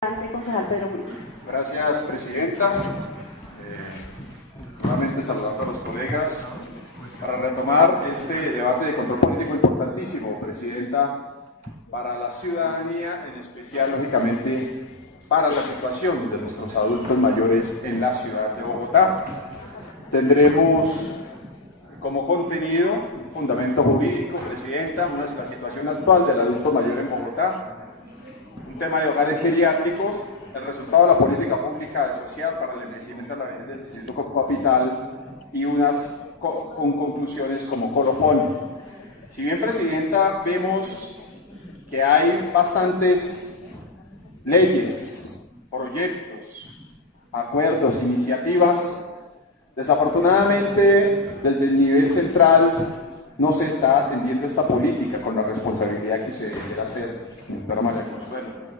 Concejal Pedro Murillo. Gracias, presidenta. Nuevamente saludando a los colegas para retomar este debate de control político importantísimo, presidenta, para la ciudadanía, en especial, lógicamente, para la situación de nuestros adultos mayores en la ciudad de Bogotá. Tendremos como contenido un fundamento jurídico, presidenta, la situación actual del adulto mayor en Bogotá, un tema de hogares geriátricos, el resultado de la política pública social para el envejecimiento de la vejez del distrito capital y unas con conclusiones como colofón. Si bien, presidenta, vemos que hay bastantes leyes, proyectos, acuerdos, iniciativas, desafortunadamente desde el nivel central no se está atendiendo esta política con la responsabilidad que se debiera hacer, doctora María Consuelo.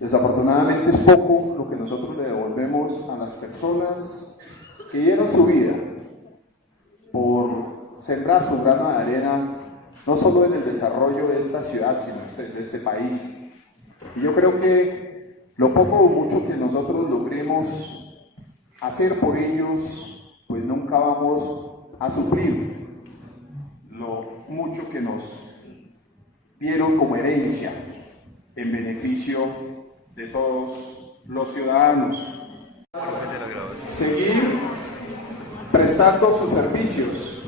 Desafortunadamente es poco lo que nosotros le devolvemos a las personas que dieron su vida por sembrar su grano de arena, no solo en el desarrollo de esta ciudad, sino de este país. Y yo creo que lo poco o mucho que nosotros logremos hacer por ellos, pues nunca vamos a suplir lo mucho que nos dieron como herencia en beneficio de todos los ciudadanos. Seguir prestando sus servicios,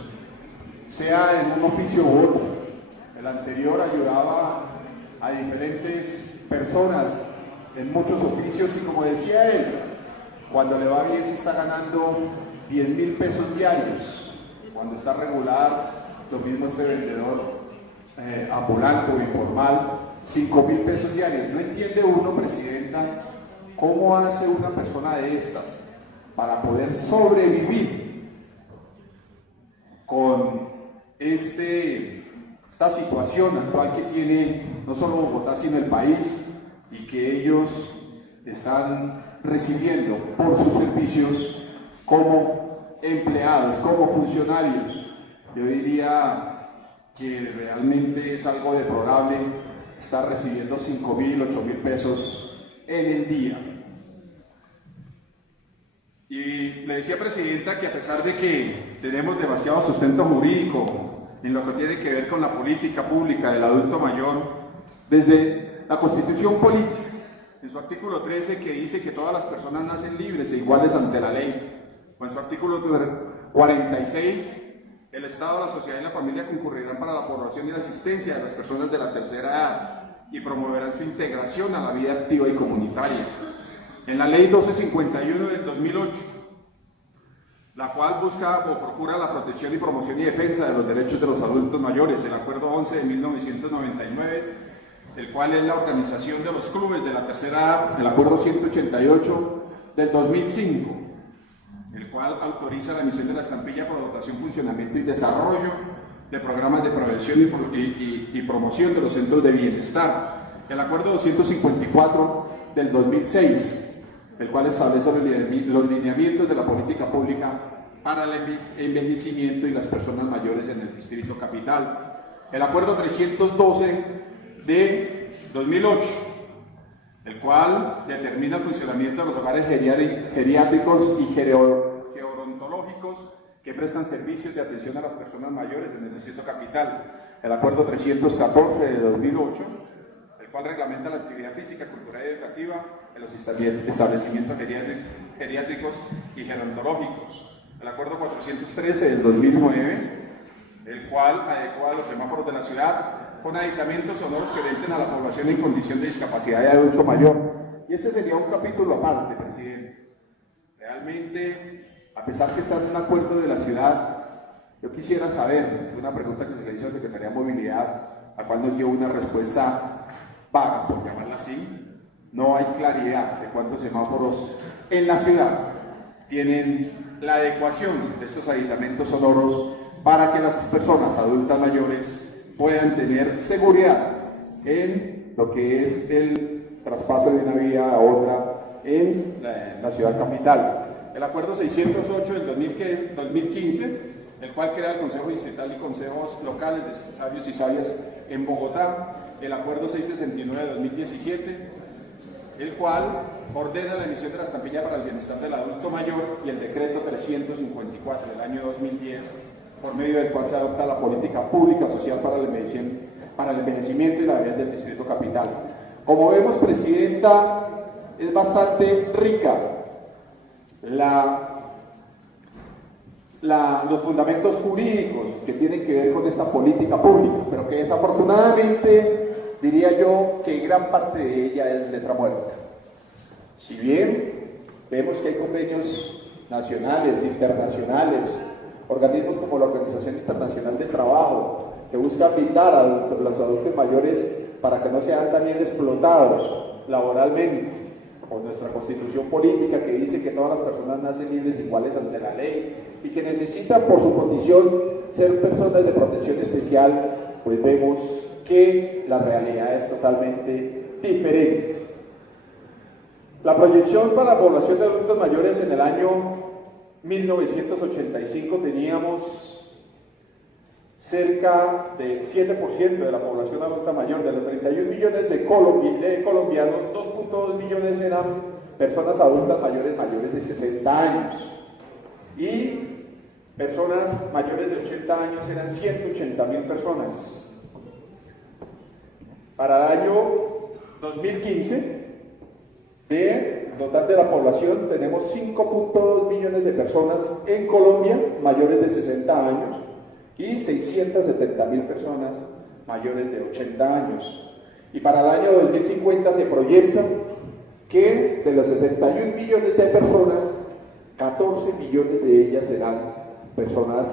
sea en un oficio u otro. El anterior ayudaba a diferentes personas en muchos oficios y, como decía él, cuando le va bien se está ganando 10,000 pesos diarios. Cuando está regular, lo mismo este vendedor ambulante o informal, 5,000 pesos diarios. No entiende uno, presidenta, cómo hace una persona de estas para poder sobrevivir con esta situación actual que tiene no solo Bogotá sino el país, y que ellos están recibiendo por sus servicios como empleados, como funcionarios. Yo diría que realmente es algo deplorable estar recibiendo 5,000, 8,000 pesos en el día. Y le decía, presidenta, que a pesar de que tenemos demasiado sustento jurídico en lo que tiene que ver con la política pública del adulto mayor, desde la Constitución Política, en su artículo 13, que dice que todas las personas nacen libres e iguales ante la ley, o en su artículo 46, el Estado, la sociedad y la familia concurrirán para la población y la asistencia de las personas de la tercera edad y promoverán su integración a la vida activa y comunitaria. En la Ley 1251 del 2008, la cual busca o procura la protección y promoción y defensa de los derechos de los adultos mayores, el Acuerdo 11 de 1999, el cual es la organización de los clubes de la tercera edad, el Acuerdo 188 del 2005, el cual autoriza la emisión de la estampilla por dotación, funcionamiento y desarrollo de programas de prevención y promoción de los centros de bienestar, el Acuerdo 254 del 2006, el cual establece los lineamientos de la política pública para el envejecimiento y las personas mayores en el distrito capital, el Acuerdo 312 de 2008, el cual determina el funcionamiento de los hogares geriátricos y gerontológicos que prestan servicios de atención a las personas mayores en el distrito capital, el Acuerdo 314 de 2008, el cual reglamenta la actividad física, cultural y educativa en los establecimientos geriátricos y gerontológicos, el Acuerdo 413 del 2009, el cual adecua los semáforos de la ciudad con aditamentos sonoros que orienten a la población en condición de discapacidad de adulto mayor. Y este sería un capítulo aparte, presidente. Realmente, a pesar que está en un acuerdo de la ciudad, yo quisiera saber, fue una pregunta que se le hizo a la Secretaría de Movilidad, a cual nos dio una respuesta vaga, por llamarla así. No hay claridad de cuántos semáforos en la ciudad tienen la adecuación de estos aditamentos sonoros para que las personas adultas mayores puedan tener seguridad en lo que es el traspaso de una vía a otra en la ciudad capital. El Acuerdo 608 del 2015, el cual crea el Consejo Distrital y Consejos Locales de Sabios y Sabias en Bogotá, el Acuerdo 669 de 2017, el cual ordena la emisión de la estampilla para el bienestar del adulto mayor y el decreto 354 del año 2010, por medio del cual se adopta la política pública social para el envejecimiento y la vejez del Distrito Capital. Como vemos, Presidenta, es bastante rica los fundamentos jurídicos que tienen que ver con esta política pública, pero que desafortunadamente diría yo que gran parte de ella es letra muerta. Si bien vemos que hay convenios nacionales, internacionales, organismos como la Organización Internacional del Trabajo, que buscan blindar a los adultos mayores para que no sean también explotados laboralmente, o nuestra constitución política que dice que todas las personas nacen libres e iguales ante la ley y que necesitan por su condición ser personas de protección especial, pues vemos que la realidad es totalmente diferente. La proyección para la población de adultos mayores en el año 1985 teníamos cerca del 7% de la población adulta mayor. De los 31 millones de colombianos, 2.2 millones eran personas adultas mayores de 60 años y personas mayores de 80 años eran 180.000 personas. Para el año 2015, del total de la población, tenemos 5.2 millones de personas en Colombia mayores de 60 años y 670.000 personas mayores de 80 años. Y para el año 2050 se proyecta que de los 61 millones de personas, 14 millones de ellas serán personas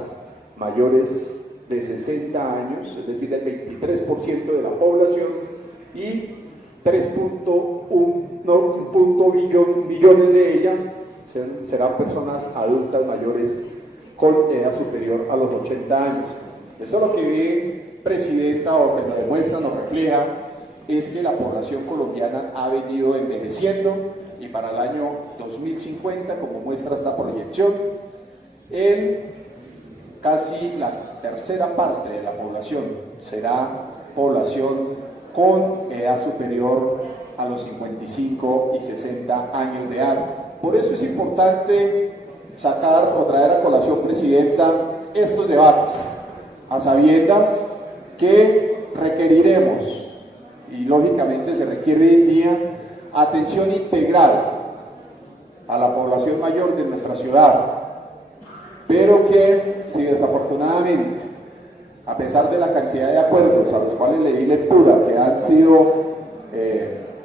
mayores de 60 años, es decir, el 23% de la población, y 3.1 billones de ellas serán personas adultas mayores con edad superior a los 80 años. Eso lo que ve, Presidenta, o que nos demuestra, nos refleja, es que la población colombiana ha venido envejeciendo y para el año 2050, como muestra esta proyección, casi la tercera parte de la población será población con edad superior a los 55 y 60 años de edad. Por eso es importante sacar o traer a colación, Presidenta, estos debates, a sabiendas que requeriremos, y lógicamente se requiere hoy en día, atención integral a la población mayor de nuestra ciudad, pero que si desafortunadamente, a pesar de la cantidad de acuerdos a los cuales le di lectura, que han sido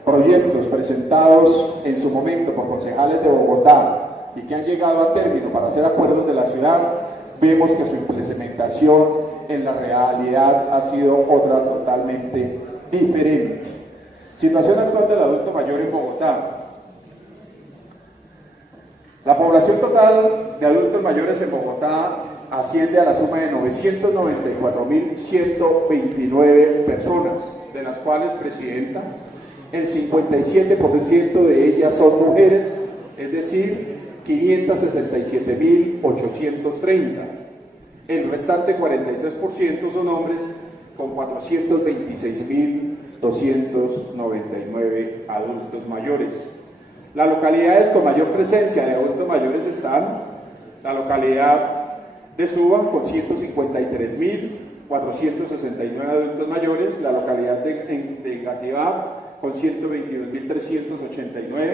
proyectos presentados en su momento por concejales de Bogotá, y que han llegado a término para hacer acuerdos de la ciudad, vemos que su implementación en la realidad ha sido otra totalmente diferente. Situación actual del adulto mayor en Bogotá. La población total de adultos mayores en Bogotá asciende a la suma de 994.129 personas, de las cuales, Presidenta, el 57% de ellas son mujeres, es decir, 567.830. El restante 43% son hombres, con 426.299 adultos mayores. Las localidades con mayor presencia de adultos mayores están la localidad de Suba con 153.469 adultos mayores, la localidad de Engativá con 122.389,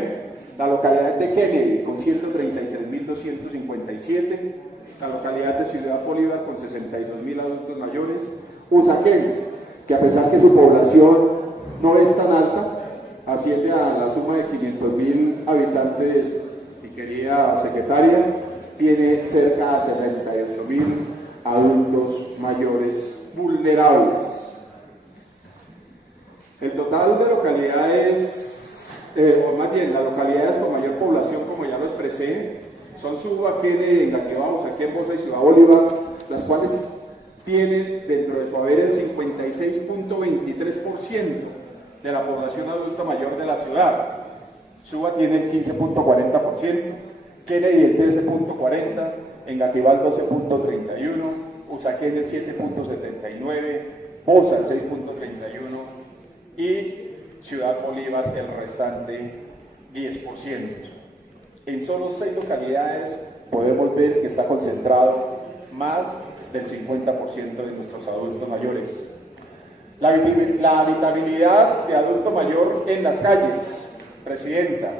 la localidad de Kennedy con 133.257, la localidad de Ciudad Bolívar con 62.000 adultos mayores, Usaquén, que a pesar que su población no es tan alta, asciende a la suma de 500.000 habitantes, mi querida secretaria, tiene cerca de 78.000 adultos mayores vulnerables. El total de localidades, o más bien, las localidades con mayor población, como ya lo expresé, son Suba, Kennedy, Engativá, Usaquén, Bosa y Ciudad Bolívar, las cuales tienen dentro de su haber el 56.23% de la población adulta mayor de la ciudad. Suba tiene el 15.40%, Kennedy el 13.40%, Engativá el 12.31%, Usaquén el 7.79%, Bosa el 6.31% y Ciudad Bolívar el restante 10%. En solo 6 localidades podemos ver que está concentrado más del 50% de nuestros adultos mayores. La habitabilidad de adulto mayor en las calles, Presidenta.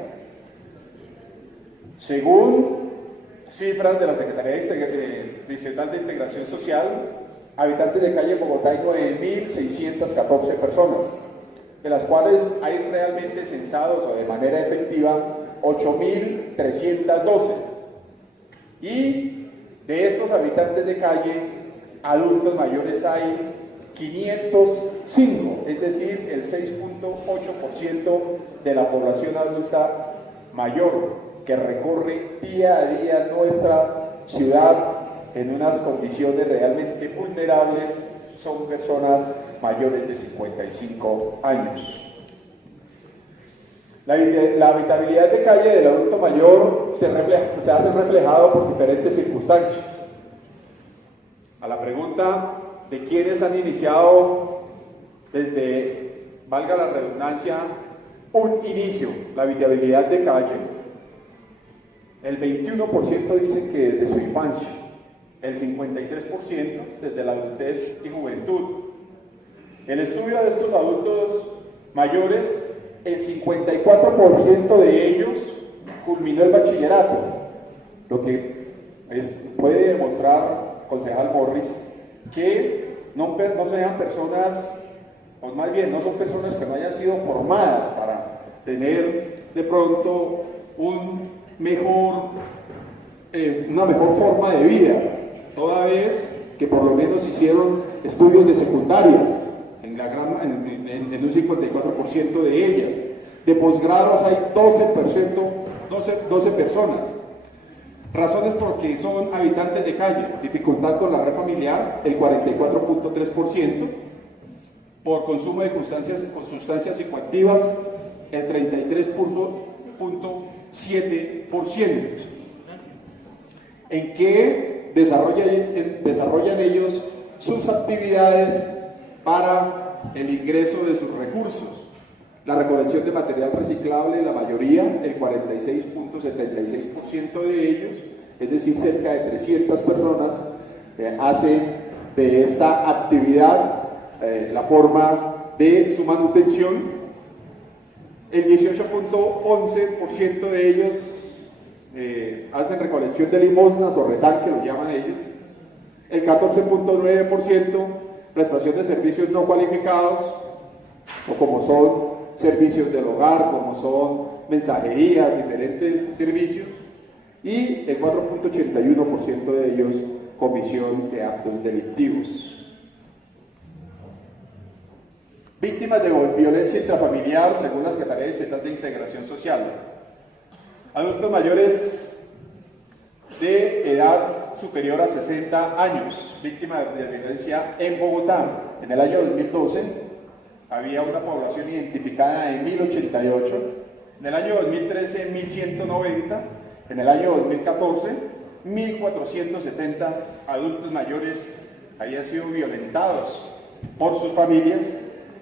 Según cifras de la Secretaría Distrital de Integración Social, habitantes de calle en Bogotá hay 9.614 personas, de las cuales hay realmente censados o de manera efectiva 8.312. Y de estos habitantes de calle, adultos mayores hay 505, es decir, el 6.8% de la población adulta mayor que recorre día a día nuestra ciudad en unas condiciones realmente vulnerables son personas mayores de 55 años. La habitabilidad de calle del adulto mayor se hace reflejado por diferentes circunstancias. A la pregunta de quienes han iniciado desde, valga la redundancia, un inicio, la habitabilidad de calle, el 21% dicen que desde su infancia, el 53% desde la adultez y juventud. El estudio de estos adultos mayores, el 54% de ellos culminó el bachillerato, lo que puede demostrar, concejal Morris, que no sean personas, o más bien no son personas que no hayan sido formadas para tener de pronto una mejor forma de vida, toda vez que por lo menos hicieron estudios de secundaria, en un 54% de ellas. De posgrados hay 12 personas. Razones porque son habitantes de calle: dificultad con la red familiar, el 44.3%, por consumo de sustancias psicoactivas, el 33.7%. ¿En qué desarrollan ellos sus actividades para el ingreso de sus recursos? La recolección de material reciclable, la mayoría, el 46.76% de ellos, es decir, cerca de 300 personas, hacen de esta actividad la forma de su manutención. El 18.11% de ellos hacen recolección de limosnas o retán, que lo llaman ellos. El 14.9% prestación de servicios no cualificados, o como son servicios del hogar, como son mensajería, diferentes servicios, y el 4.81% de ellos comisión de actos delictivos. Víctimas de violencia intrafamiliar según la Secretaría Distrital de Integración Social. Adultos mayores de edad superior a 60 años, víctimas de violencia en Bogotá. En el año 2012 había una población identificada de 1.088, en el año 2013 1.190, en el año 2014 1.470 adultos mayores habían sido violentados por sus familias.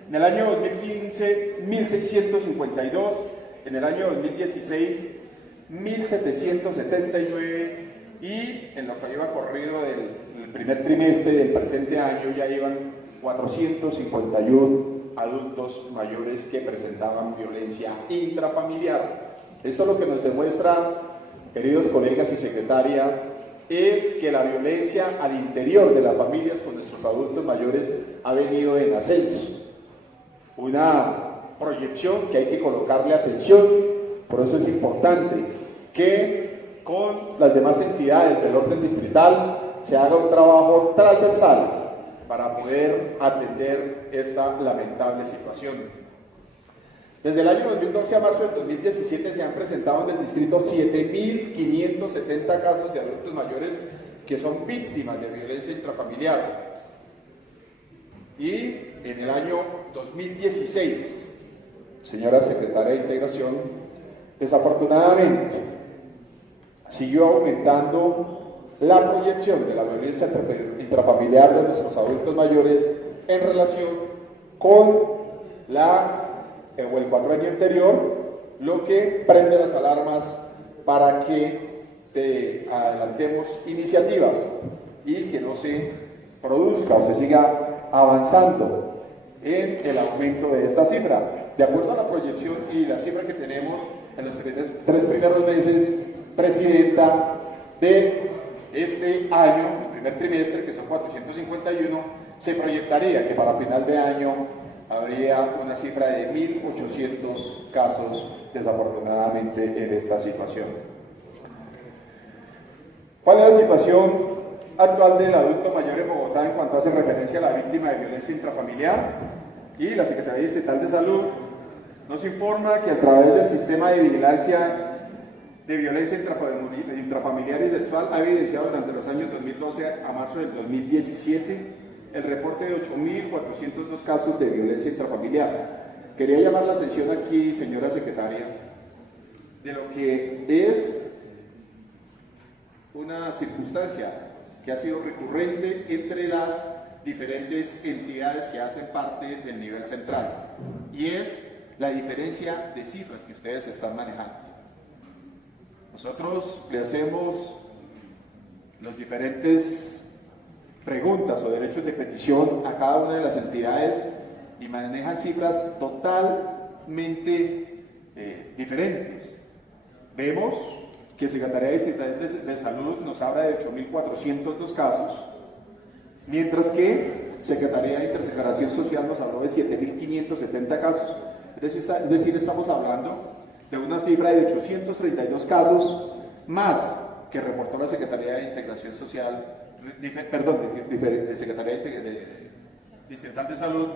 En el año 2015 1.652, en el año 2016 1.779 y en lo que iba corrido del primer trimestre del presente año ya iban 451 adultos mayores que presentaban violencia intrafamiliar. Esto lo que nos demuestra, queridos colegas y secretaria, es que la violencia al interior de las familias con nuestros adultos mayores ha venido en ascenso. Una proyección que hay que colocarle atención, por eso es importante que con las demás entidades del orden distrital se haga un trabajo transversal para poder atender esta lamentable situación. Desde el año 2012 a marzo del 2017 se han presentado en el distrito 7.570 casos de adultos mayores que son víctimas de violencia intrafamiliar. Y en el año 2016, señora Secretaria de Integración, desafortunadamente siguió aumentando la proyección de la violencia intrafamiliar de nuestros adultos mayores en relación con la o el cuatrenio anterior, lo que prende las alarmas para que adelantemos iniciativas y que no se produzca o se siga avanzando en el aumento de esta cifra. De acuerdo a la proyección y la cifra que tenemos en los tres primeros meses, Presidenta, de este año, el primer trimestre, que son 451, se proyectaría que para final de año habría una cifra de 1.800 casos, desafortunadamente, en esta situación. ¿Cuál es la situación actual del adulto mayor en Bogotá en cuanto hace referencia a la víctima de violencia intrafamiliar? Y la Secretaría Distrital de Salud nos informa que a través del sistema de vigilancia de violencia intrafamiliar y sexual ha evidenciado durante los años 2012 a marzo del 2017 el reporte de 8.402 casos de violencia intrafamiliar. Quería llamar la atención aquí, señora secretaria, de lo que es una circunstancia que ha sido recurrente entre las diferentes entidades que hacen parte del nivel central, y es la diferencia de cifras que ustedes están manejando. Nosotros le hacemos las diferentes preguntas o derechos de petición a cada una de las entidades y manejan cifras totalmente diferentes. Vemos que Secretaría Distrital de Salud nos habla de 8.402 casos, mientras que Secretaría de Integración Social nos habló de 7.570 casos. Es decir, estamos hablando de una cifra de 832 casos más que reportó la Secretaría de Integración Social, de Secretaría Distrital de Salud,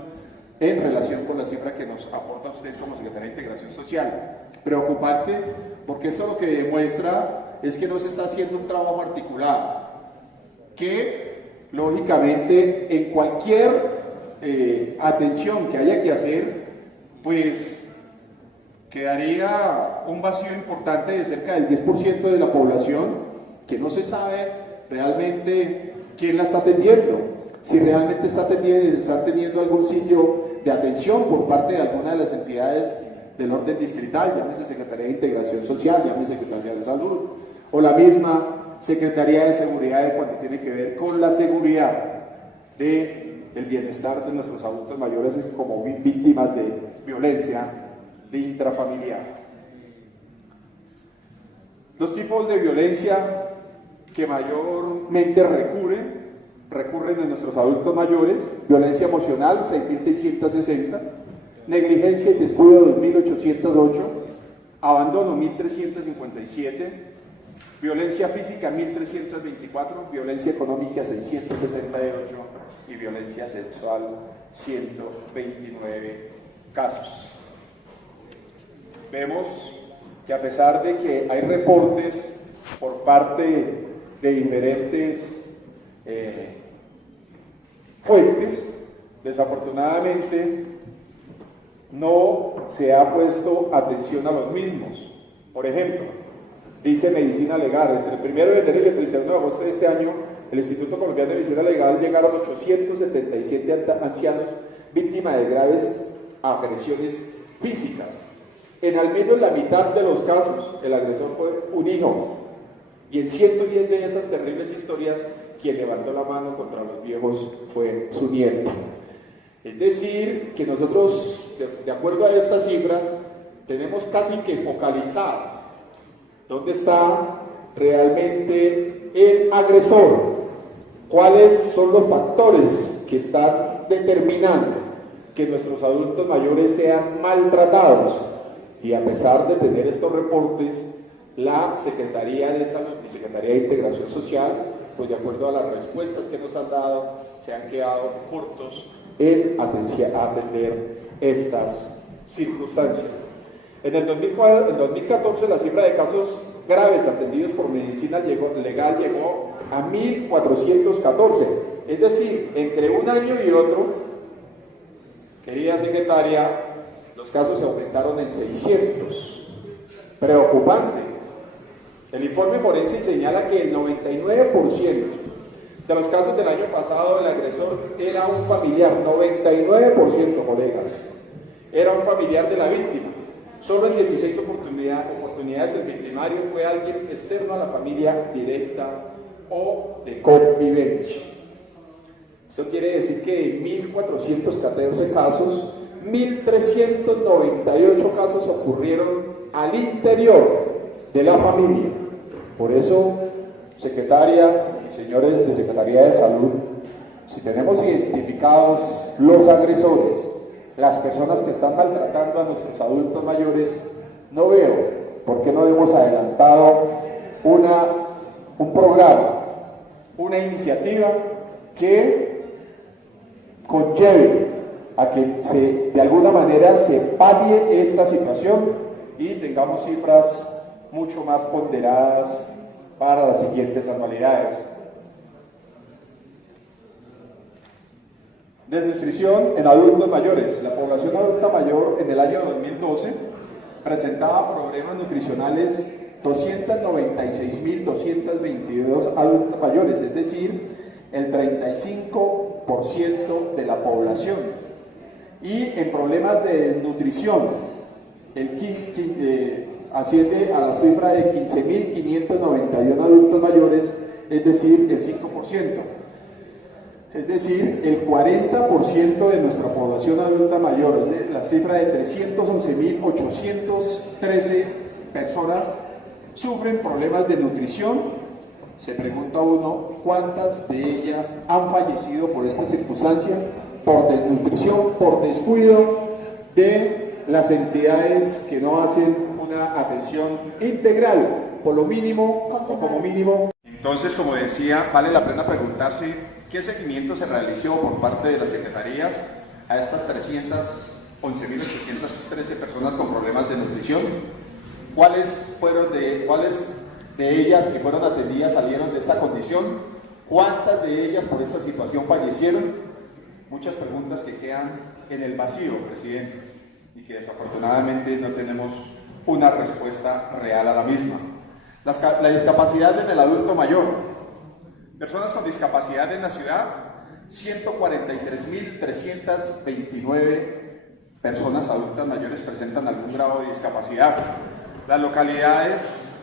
en relación con la cifra que nos aporta usted como Secretaría de Integración Social. Preocupante, porque esto lo que demuestra es que no se está haciendo un trabajo articulado, que lógicamente en cualquier atención que haya que hacer, pues quedaría un vacío importante de cerca del 10% de la población que no se sabe realmente quién la está atendiendo, si realmente está teniendo algún sitio de atención por parte de alguna de las entidades del orden distrital, llámese Secretaría de Integración Social, llámese Secretaría de Salud, o la misma Secretaría de Seguridad en cuanto tiene que ver con la seguridad del bienestar de nuestros adultos mayores como víctimas de violencia de intrafamiliar. Los tipos de violencia que mayormente recurren en nuestros adultos mayores: violencia emocional, 6.660, negligencia y descuido, 2.808, abandono, 1.357, violencia física, 1.324, violencia económica, 678 y violencia sexual, 129 casos. Vemos que a pesar de que hay reportes por parte de diferentes fuentes, desafortunadamente no se ha puesto atención a los mismos. Por ejemplo, dice Medicina Legal, entre el 1 de enero y el 31 de agosto de este año, el Instituto Colombiano de Medicina Legal llegaron 877 ancianos víctimas de graves agresiones físicas. En al menos la mitad de los casos, el agresor fue un hijo, y en 110 de esas terribles historias, quien levantó la mano contra los viejos fue su nieto. Es decir, que nosotros, de acuerdo a estas cifras, tenemos casi que focalizar dónde está realmente el agresor, cuáles son los factores que están determinando que nuestros adultos mayores sean maltratados. Y a pesar de tener estos reportes, la Secretaría de Salud y Secretaría de Integración Social, pues de acuerdo a las respuestas que nos han dado, se han quedado cortos en atender estas circunstancias. En el 2014 la cifra de casos graves atendidos por medicina legal llegó a 1.414, es decir, entre un año y otro, querida secretaria, los casos se aumentaron en 600. Preocupante. El informe forense señala que el 99% de los casos del año pasado el agresor era un familiar, 99%, colegas. era un familiar de la víctima. Solo en 16 oportunidades el victimario fue alguien externo a la familia directa o de convivencia. Esto quiere decir que en 1.414 casos, 1.398 casos ocurrieron al interior de la familia. Por eso, secretaria y señores de Secretaría de Salud, si tenemos identificados los agresores, las personas que están maltratando a nuestros adultos mayores, no veo por qué no hemos adelantado un programa, una iniciativa que conlleve a que de alguna manera se palie esta situación y tengamos cifras mucho más ponderadas para las siguientes anualidades. Desnutrición en adultos mayores. La población adulta mayor en el año 2012 presentaba problemas nutricionales 296.222 adultos mayores, es decir, el 35% de la población. Y en problemas de desnutrición, asciende a la cifra de 15.591 adultos mayores, es decir, el 5%. Es decir, el 40% de nuestra población adulta mayor, la cifra de 311.813 personas, sufren problemas de nutrición. Se pregunta uno, ¿cuántas de ellas han fallecido por esta circunstancia? Por desnutrición, por descuido de las entidades que no hacen una atención integral, por lo mínimo, o como mínimo. Entonces, como decía, vale la pena preguntarse qué seguimiento se realizó por parte de las secretarías a estas 311.813 personas con problemas de nutrición. ¿Cuáles de ellas que fueron atendidas salieron de esta condición? ¿Cuántas de ellas por esta situación fallecieron? Muchas preguntas que quedan en el vacío, presidente, y que desafortunadamente no tenemos una respuesta real a la misma. La discapacidad en el adulto mayor. Personas con discapacidad en la ciudad, 143.329 personas adultas mayores presentan algún grado de discapacidad. Las localidades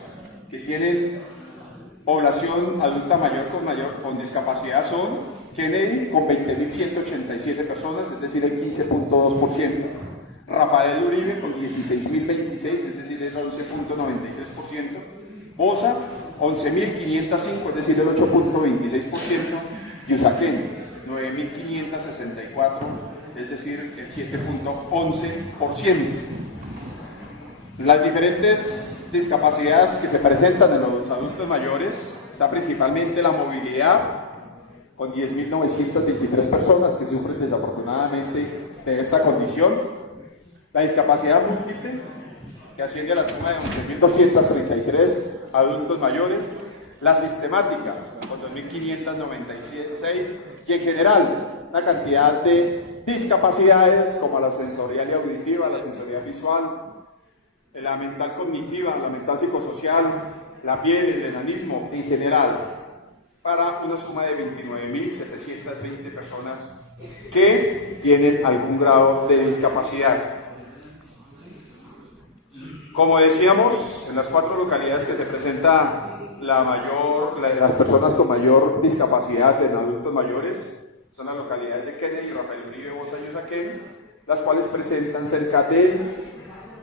que tienen población adulta mayor con discapacidad son Kennedy con 20.187 personas, es decir, el 15.2%. Rafael Uribe con 16.026, es decir, el 11.93%. Bosa, 11.505, es decir, el 8.26%. Yusaquén, 9.564, es decir, el 7.11%. Las diferentes discapacidades que se presentan en los adultos mayores está principalmente la movilidad, con 10.923 personas que sufren desafortunadamente de esta condición. La discapacidad múltiple, que asciende a la suma de 11.233 adultos mayores. La sistemática, con 2.596, y en general la cantidad de discapacidades como la sensorial y auditiva, la sensorial visual, la mental cognitiva, la mental psicosocial, la piel, el enanismo en general, para una suma de 29.720 personas que tienen algún grado de discapacidad. Como decíamos, en las 4 localidades que se presenta las personas con mayor discapacidad en adultos mayores son las localidades de Kennedy, Rafael Uribe, Bosa y Usaquén, las cuales presentan cerca del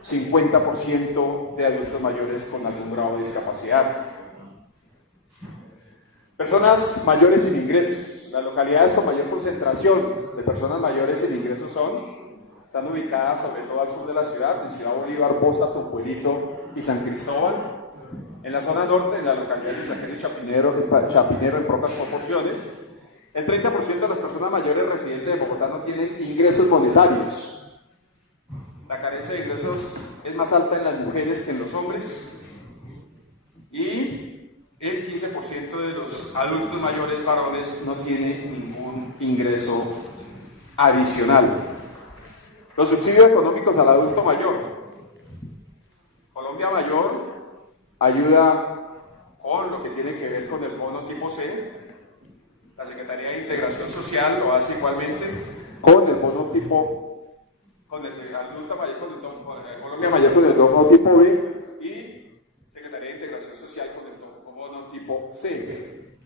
50% de adultos mayores con algún grado de discapacidad. Personas mayores sin ingresos. Las localidades con mayor concentración de personas mayores sin ingresos están ubicadas sobre todo al sur de la ciudad, en Ciudad Bolívar, Bosa, Topuelito y San Cristóbal. En la zona norte, en la localidad de Usaquén y Chapinero en pocas proporciones. El 30% de las personas mayores residentes de Bogotá no tienen ingresos monetarios. La carencia de ingresos es más alta en las mujeres que en los hombres. Y el 15% de los adultos mayores varones no tiene ningún ingreso adicional. Los subsidios económicos al adulto mayor. Colombia Mayor ayuda con lo que tiene que ver con el bono tipo C. La Secretaría de Integración Social lo hace igualmente con el bono tipo adulta mayor Colombia mayor con el bono tipo B y Secretaría de Integración Social con el bono tipo C.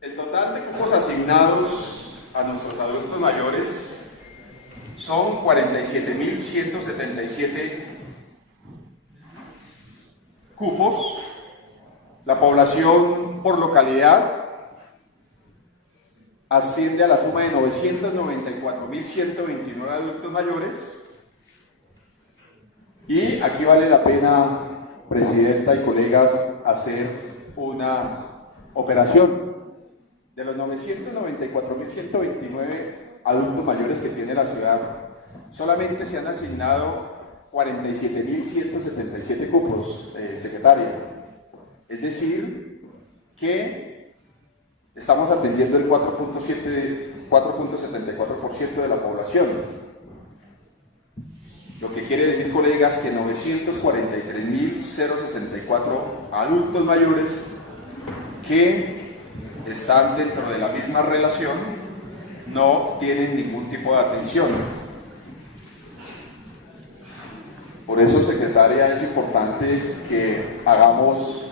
El total de cupos asignados a nuestros adultos mayores son 47.177 cupos. La población por localidad asciende a la suma de 994.129 adultos mayores. Y aquí vale la pena, presidenta y colegas, hacer una operación. De los 994.129 adultos mayores que tiene la ciudad, solamente se han asignado 47.177 cupos, secretaria. Es decir, que estamos atendiendo el 4.74% de la población. Lo que quiere decir, colegas, que 943.064 adultos mayores que están dentro de la misma relación no tienen ningún tipo de atención. Por eso, secretaria, es importante que hagamos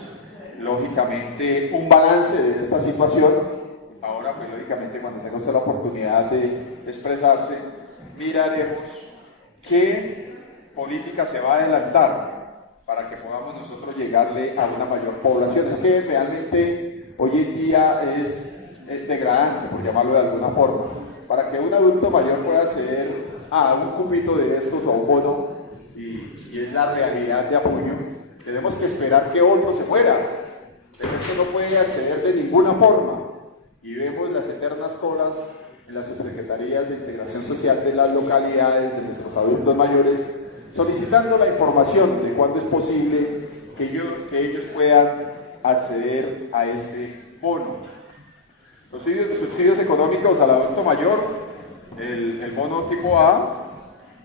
lógicamente un balance de esta situación. Ahora, pues lógicamente, cuando tenga usted la oportunidad de expresarse, miraremos qué política se va a adelantar para que podamos nosotros llegarle a una mayor población. Es que realmente hoy en día es degradante, por llamarlo de alguna forma. Para que un adulto mayor pueda acceder a un cupito de estos o un bono, y es la realidad de apoyo, tenemos que esperar que otro se muera. Pero eso no puede acceder de ninguna forma. Y vemos las eternas colas en las subsecretarías de integración social de las localidades, de nuestros adultos mayores, solicitando la información de cuándo es posible que ellos puedan acceder a este bono. Los subsidios económicos al adulto mayor, el bono tipo A,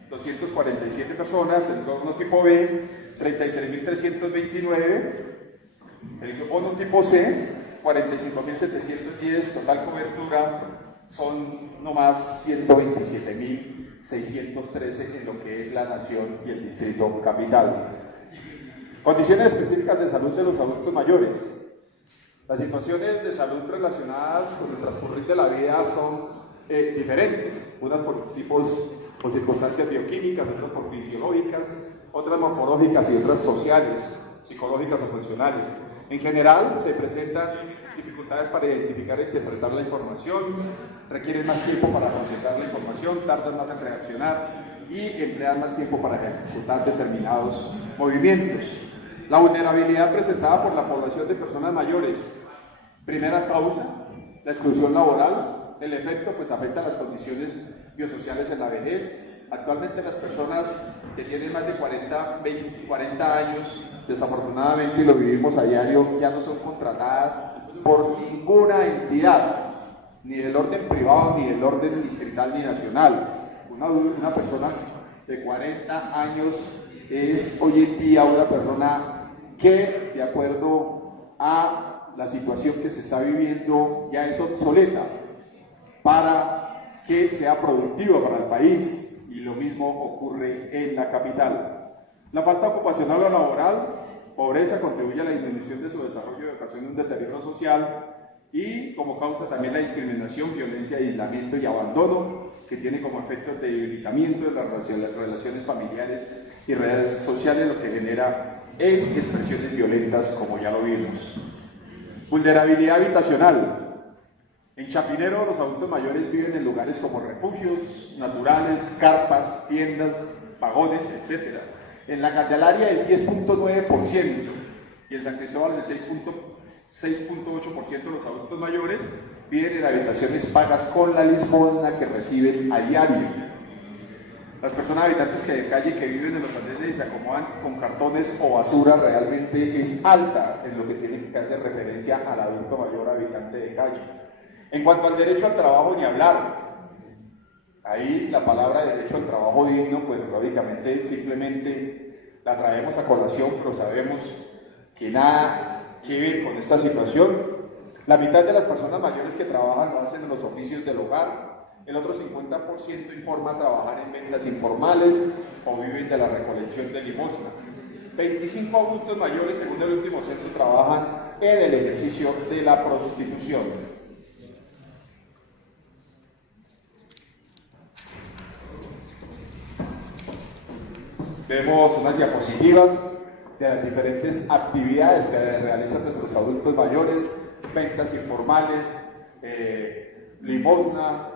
247 personas, el bono tipo B, 33.329, el bono tipo C, 45.710, total cobertura son nomás 127.613 en lo que es la nación y el distrito capital. Condiciones específicas de salud de los adultos mayores. Las situaciones de salud relacionadas con el transcurrir de la vida son diferentes, unas por tipos o circunstancias bioquímicas, otras por fisiológicas, otras morfológicas y otras sociales, psicológicas o funcionales. En general, se presentan dificultades para identificar e interpretar la información, requieren más tiempo para procesar la información, tardan más en reaccionar y emplean más tiempo para ejecutar determinados movimientos. La vulnerabilidad presentada por la población de personas mayores. Primera causa, la exclusión laboral. El efecto pues afecta las condiciones biosociales en la vejez. Actualmente las personas que tienen más de 40 años, desafortunadamente, y lo vivimos a diario, ya no son contratadas por ninguna entidad, ni del orden privado, ni del orden distrital, ni nacional. Una persona de 40 años es hoy en día una persona que, de acuerdo a la situación que se está viviendo, ya es obsoleta para que sea productiva para el país. Y lo mismo ocurre en la capital. La falta ocupacional o laboral, pobreza, contribuye a la disminución de su desarrollo y ocasiona un deterioro social, y como causa también la discriminación, violencia, aislamiento y abandono, que tiene como efecto el debilitamiento de las relaciones familiares y redes sociales, lo que genera en expresiones violentas, como ya lo vimos. Vulnerabilidad habitacional. En Chapinero, los adultos mayores viven en lugares como refugios naturales, carpas, tiendas, vagones, etc. En la Candelaria, el 10.9%, y en San Cristóbal, el 6.8% de los adultos mayores viven en habitaciones pagas con la limosna que reciben a diario. Las personas habitantes de calle que viven en los andenes y se acomodan con cartones o basura realmente es alta en lo que tiene que hacer referencia al adulto mayor habitante de calle. En cuanto al derecho al trabajo, ni hablar. Ahí la palabra derecho al trabajo digno, pues lógicamente simplemente la traemos a colación, pero sabemos que nada que ver con esta situación. La mitad de las personas mayores que trabajan lo hacen en los oficios del hogar, el otro 50% informa trabajar en ventas informales o viven de la recolección de limosna. 25 adultos mayores, según el último censo, trabajan en el ejercicio de la prostitución. Vemos unas diapositivas de las diferentes actividades que realizan nuestros adultos mayores: ventas informales, limosna,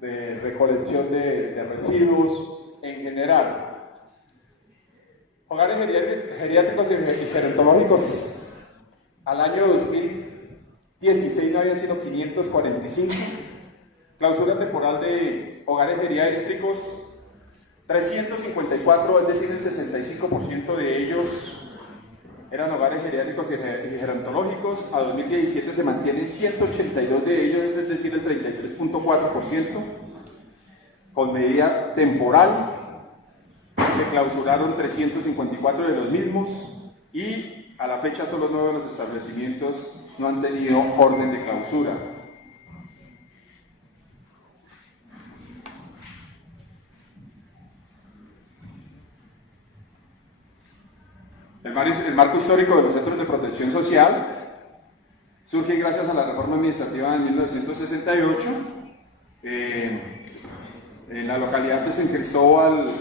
de recolección de residuos en general. Hogares geriátricos y gerontológicos, al año 2016 no habían sido 545. Clausura temporal de hogares geriátricos, 354, es decir, el 65% de ellos eran hogares geriátricos y gerontológicos. A 2017 se mantienen 182 de ellos, es decir, el 33.4%. Con medida temporal se clausuraron 354 de los mismos y a la fecha solo 9 de los establecimientos no han tenido orden de clausura. El marco histórico de los centros de protección social surge gracias a la reforma administrativa de 1968. En la localidad de San Cristóbal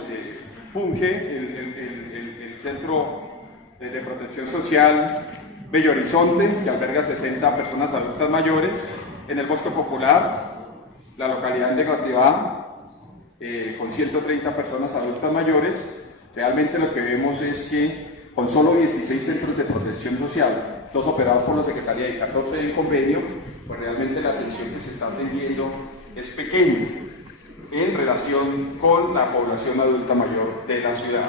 funge el centro de protección social Bello Horizonte, que alberga 60 personas adultas mayores. En el Bosque Popular, la localidad de Gativá, con 130 personas adultas mayores. Realmente lo que vemos es que con solo 16 centros de protección social, 2 operados por la Secretaría y 14 en convenio, pues realmente la atención que se está atendiendo es pequeña en relación con la población adulta mayor de la ciudad.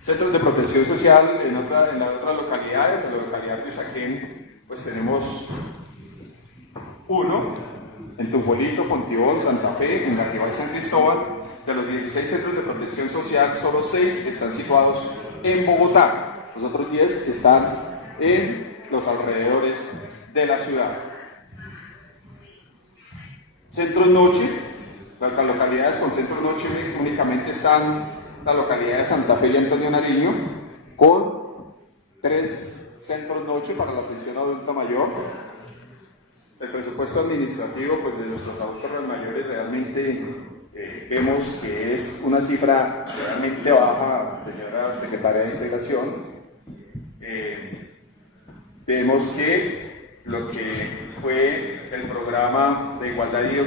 Centros de protección social en las otras localidades. En la localidad de Usaquén, pues tenemos uno, en Tumbolito, Fontibón, Santa Fe, en Gativá y San Cristóbal. De los 16 centros de protección social, solo 6 están situados en Bogotá. Los otros 10 están en los alrededores de la ciudad. Centros noche, las localidades con centros noche únicamente están la localidad de Santa Fe y Antonio Nariño, con 3 centros noche para la atención adulta mayor. El presupuesto administrativo, pues, de nuestros adultos mayores realmente vemos que es una cifra realmente baja, señora secretaria de Integración. Vemos que lo que fue el programa de igualdad y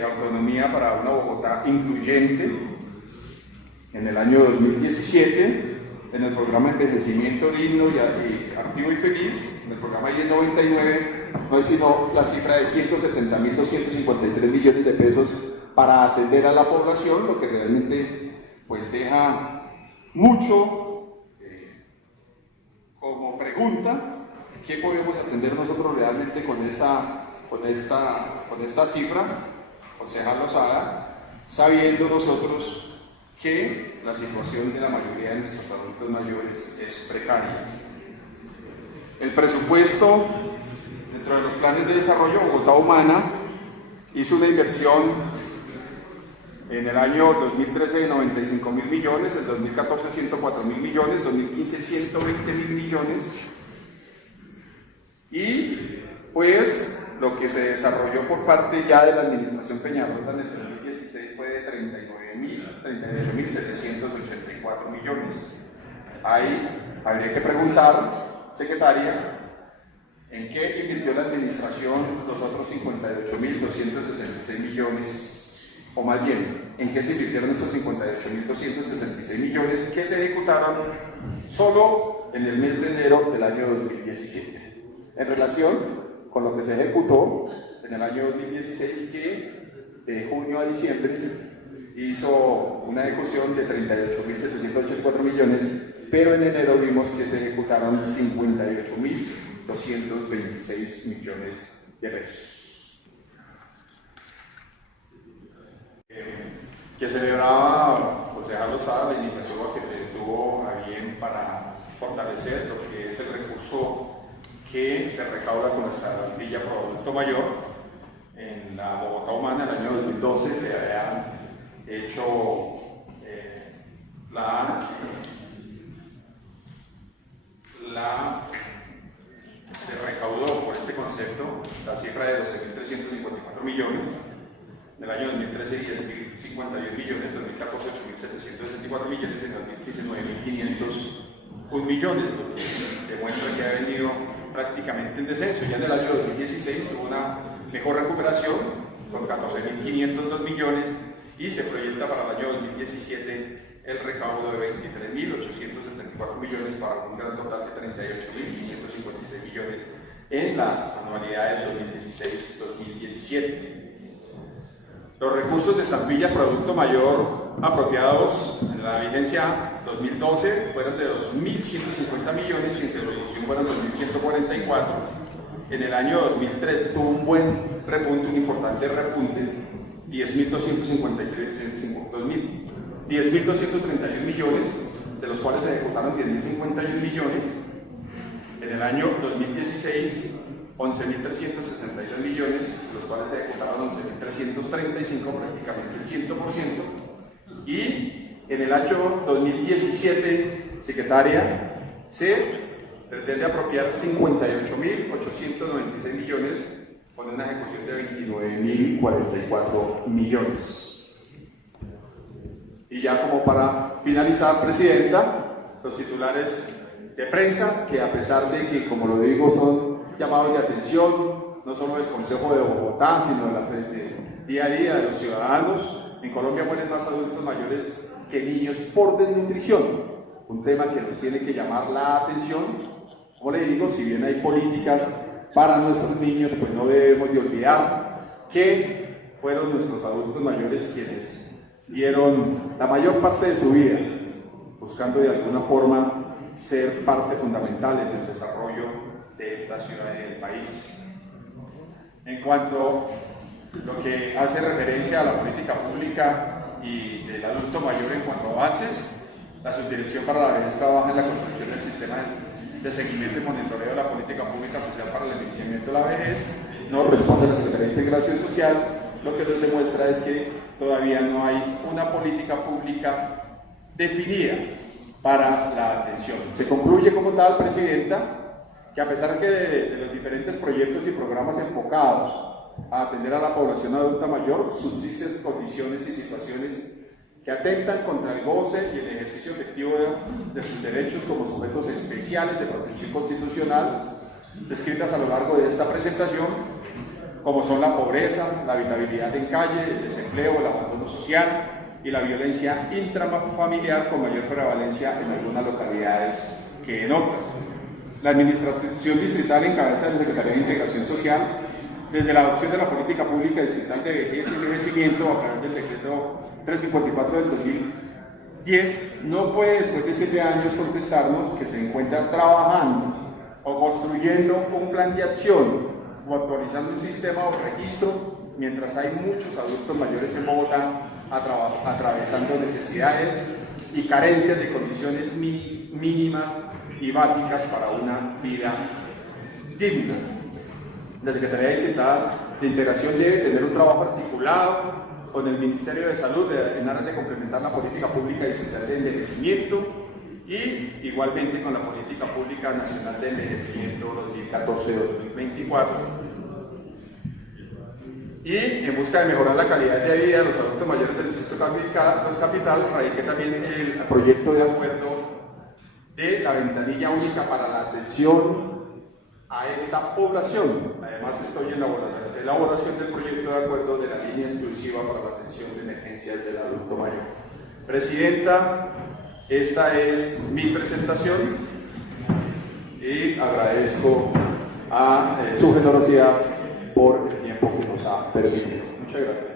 autonomía para una Bogotá incluyente en el año 2017, en el programa Envejecimiento Digno y Activo y Feliz, en el programa 1099, no es sino la cifra de 170.253 millones de pesos para atender a la población, lo que realmente pues deja mucho como pregunta: ¿qué podemos atender nosotros realmente con esta cifra, concejal Lozada, sabiendo nosotros que la situación de la mayoría de nuestros adultos mayores es precaria? El presupuesto, dentro de los planes de desarrollo Bogotá Humana, hizo una inversión en el año 2013 de 95.000 millones, el 2014 104.000 millones, 2015 120.000 millones. Y pues lo que se desarrolló por parte ya de la administración Peñalosa en el 2016 fue de 38.784 millones. Ahí habría que preguntar, secretaria, ¿en qué invirtió la administración los otros 58.266 millones? O más bien, ¿en qué se invirtieron estos 58.266 millones que se ejecutaron solo en el mes de enero del año 2017? En relación con lo que se ejecutó en el año 2016, que de junio a diciembre hizo una ejecución de 38.784 millones, pero en enero vimos que se ejecutaron 58.226 millones de pesos. Que celebraba concejal Lozada la iniciativa que tuvo a bien para fortalecer lo que es el recurso que se recauda con nuestra tablilla por adulto mayor. En la Bogotá Humana, en el año 2012, se había hecho se recaudó por este concepto la cifra de 12.354 millones. En el año 2013, 10.051 millones, en 2014, 8.764 millones, en 2015, 9.501 millones, lo que demuestra que ha venido prácticamente en descenso. Ya en el año 2016 tuvo una mejor recuperación con 14.502 millones y se proyecta para el año 2017 el recaudo de 23.874 millones para un gran total de 38.556 millones en la anualidad del 2016-2017. Los recursos de estampilla Producto Mayor apropiados en la vigencia 2012 fueron de 2.150 millones y en su evolución fueron 2.144. En el año 2003 tuvo un buen repunte, un importante repunte, 10.231 millones, de los cuales se ejecutaron 10.051 millones. En el año 2016, 11.362 millones, de los cuales se ejecutaron 11.335, prácticamente el 100%. Y en el año 2017, secretaria, se pretende apropiar 58.896 millones con una ejecución de 29.044 millones. Y ya como para finalizar, Presidenta, los titulares de prensa, que a pesar de que, como lo digo, son llamados de atención, no solo del Consejo de Bogotá, sino de la día a día de los ciudadanos, en Colombia mueren más adultos mayores que niños por desnutrición, un tema que nos tiene que llamar la atención. Como le digo, si bien hay políticas para nuestros niños, pues no debemos de olvidar que fueron nuestros adultos mayores quienes dieron la mayor parte de su vida buscando de alguna forma ser parte fundamental en el desarrollo de esta ciudad y del país. En cuanto a lo que hace referencia a la política pública y del adulto mayor en cuanto a avances, la Subdirección para la Vejez trabaja en la construcción del sistema de seguimiento y monitoreo de la política pública social para el envejecimiento de la vejez. No responde a la Secretaría de Integración Social, lo que nos demuestra es que todavía no hay una política pública definida para la atención. Se concluye como tal, Presidenta, que a pesar que de los diferentes proyectos y programas enfocados a atender a la población adulta mayor, subsisten condiciones y situaciones que atentan contra el goce y el ejercicio efectivo de sus derechos como sujetos especiales de protección constitucional, descritas a lo largo de esta presentación, como son la pobreza, la habitabilidad en calle, el desempleo, el abandono social y la violencia intrafamiliar con mayor prevalencia en algunas localidades que en otras. La Administración Distrital, en cabeza de la Secretaría de Integración Social, desde la adopción de la política pública distrital de vejez y envejecimiento a través del decreto 354 del 2010, no puede después de 7 años contestarnos que se encuentra trabajando o construyendo un plan de acción o actualizando un sistema o registro, mientras hay muchos adultos mayores en Bogotá atravesando necesidades y carencias de condiciones mínimas y básicas para una vida digna. La Secretaría Distrital de Integración debe tener un trabajo articulado con el Ministerio de Salud en aras de complementar la política pública distrital de envejecimiento y igualmente con la política pública nacional de envejecimiento 2014-2024. Y en busca de mejorar la calidad de vida de los adultos mayores del Distrito Capital, radiqué también el proyecto de acuerdo de la ventanilla única para la atención a esta población. Además, estoy en la elaboración del proyecto de acuerdo de la línea exclusiva para la atención de emergencias del adulto mayor. Presidenta, esta es mi presentación y agradezco a su generosidad por el tiempo que nos ha permitido. Muchas gracias.